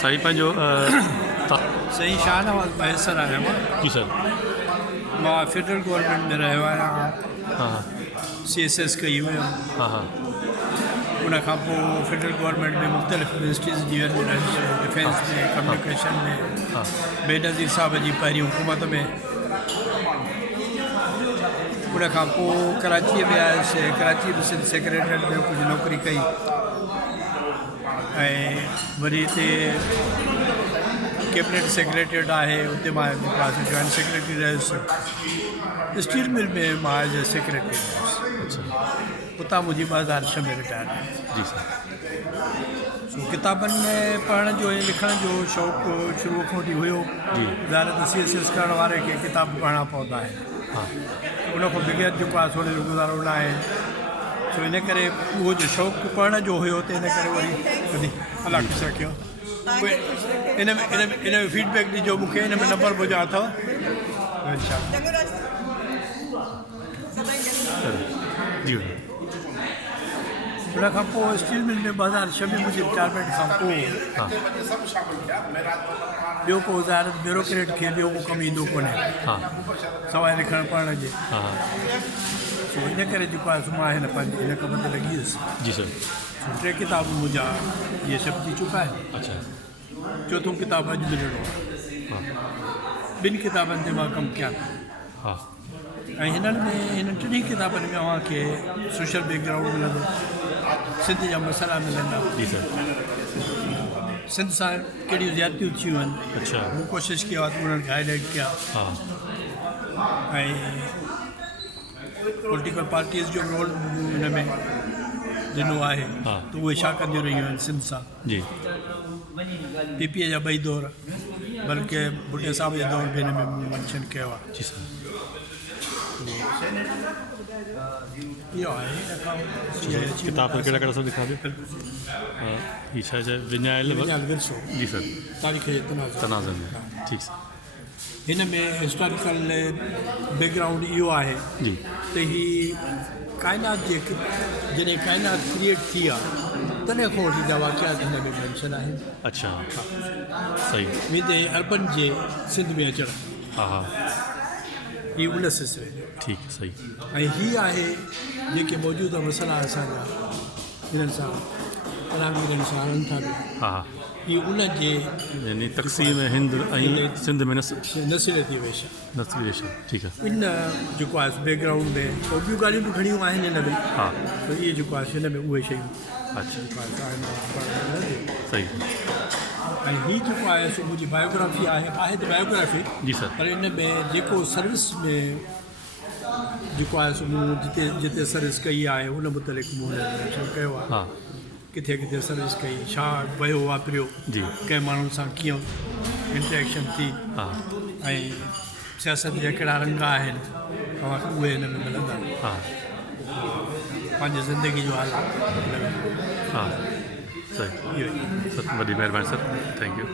साईं पंहिंजो सही शाहनवाज़ मैसर आहियां मां। जी सर। मां फेडरल गवर्नमेंट में रहियो आहियां। हाँ हाँ CSS कई हुयमि। हाँ हाँ उन खां पोइ फेडरल गवर्नमेंट में मुख़्तलिफ़ मिनिस्ट्रीज़ जी रही आहे, डिफेंस में, कम्युनिकेशन में, हाँ बेनज़ीर साहब जी पहिरीं हुकूमत में। उन खां पोइ कराचीअ में आयुसि, कराची में सिंध सेक्रेटरीट में कुझु नौकरी कई ऐं वरी हिते कैबिनेट सेक्रेटरीट आहे, उते मां जॉइंट सेक्रेटरी रहियुसि। स्टील मिल में मां एज ए सेक्रेटरी रहियुसि। अच्छा उतां मुंहिंजी 2006 में रिटायर थी। जी सर। सो किताबनि में पढ़ण जो ऐं लिखण जो शौक़ु शुरू खां वठी हुयो। जी ज़ाहिर त CSS करण वारे खे किताब पढ़णा पवंदा आहिनि। हाँ उन खां बग़ैर जेको आहे थोरे जो गुज़ारो न आहे। सो इन करे उहो जो शौक़ु पढ़ण जो हुयो त इन करे वरी कॾहिं अलाह ख़ुशि रखियो। इन में फीडबैक ॾिजो मूंखे, इन में नंबर मुंहिंजा अथव इंशाअल्लाह। जी उन खां पोइ स्टील मिल में 2006 में मुंहिंजी रिटायरमेंट खां पोइ हाँ ॿियो को ज़ाहिर ब्यूरोक्रेट खे ॿियो को कमु ईंदो कोन्हे हाँ सवाइ लिखण पढ़ण जे। हाँ हाँ सो इन करे जेको आहे सो मां हिन पंहिंजे हिन कम ते लॻी वियुसि। जी सर। सो 3 किताब मुंहिंजा इहे छपिजी चुका आहिनि। अच्छा 4थों किताब अॼु मिलणो आहे। हाँ 2 किताबनि ते मां कमु कयां थो हाँ ऐं हिननि 3 किताबनि में अव्हांखे सोशल बैकग्राउंड मिलंदो, सिंध जा मसाला मिलंदा, जी सर। सिंध सां कहिड़ियूं ज़्यादतियूं थियूं आहिनि अच्छा हू कोशिशि कयो आहे त उन्हनि खे हाईलाइट कया हाँ ऐं पॉलिटिकल पार्टीज़ जो रोल हिन में ॾिनो आहे हा। त उहे छा कंदियूं रहियूं आहिनि सिंध सां। जी PPA जा 2 दौर, बल्कि भुट्टे साहब जे दौर बि हिन में मेंशन कयो आहे। जी सर। इहो आहे हिन खां किताब पर कहिड़ा कहिड़ा सभु लिखा दे ही छा चए विञायल विरसो जी सर। तारीख़ जे तनाज़ुन में ठीकु सर। हिन में हिस्टोरिकल बैकग्राउंड इहो आहे जी त ही काइनात जॾहिं काइनात क्रिएट थी आहे तॾहिं खां वठी जा वाक़ियात हिन में मेंशन आहिनि। अच्छा सही वेंदे अरबन जे सिंध में अचणु हाँ हाँ ही उन सिलसिले जो ठीकु सही ऐं हीअ आहे जेके मौजूदा मसइला असांजा हिननि सां कलामगीरनि सां हलनि था पिया, हाँ हाँ ही उन जे यानी तक़सीम हिंद ऐं सिंध में नसीहती वेश आहे। नस्ल ठीकु आहे। इन जेको आहे बैकग्राउंड में ऐं ॿियूं ॻाल्हियूं बि घणियूं आहिनि हिन में, हाँ त इहे जेको आहे हिन में उहे शयूं अच्छा जेको आहे पढ़णु सही ऐं हीअ जेको आहे सो मुंहिंजी बायोग्राफी आहे त बायोग्राफी, जी सर। पर इन में जेको सर्विस में जेको आहे सो मूं जिते सर्विस कई आहे उन मुतलिक़ मूं मेंशन कयो आहे। हाँ किथे किथे सर्विस कई, छा वयो वापिरियो, जी कंहिं माण्हुनि सां कीअं इंटरेक्शन थी हाँ ऐं सियासत जा कहिड़ा रंग आहिनि तव्हांखे उहे हिन में मिलंदा। हाँ पंहिंजी ज़िंदगी जो हाल हाँ सही इहो ई। सर वॾी महिरबानी सर थैंक यू।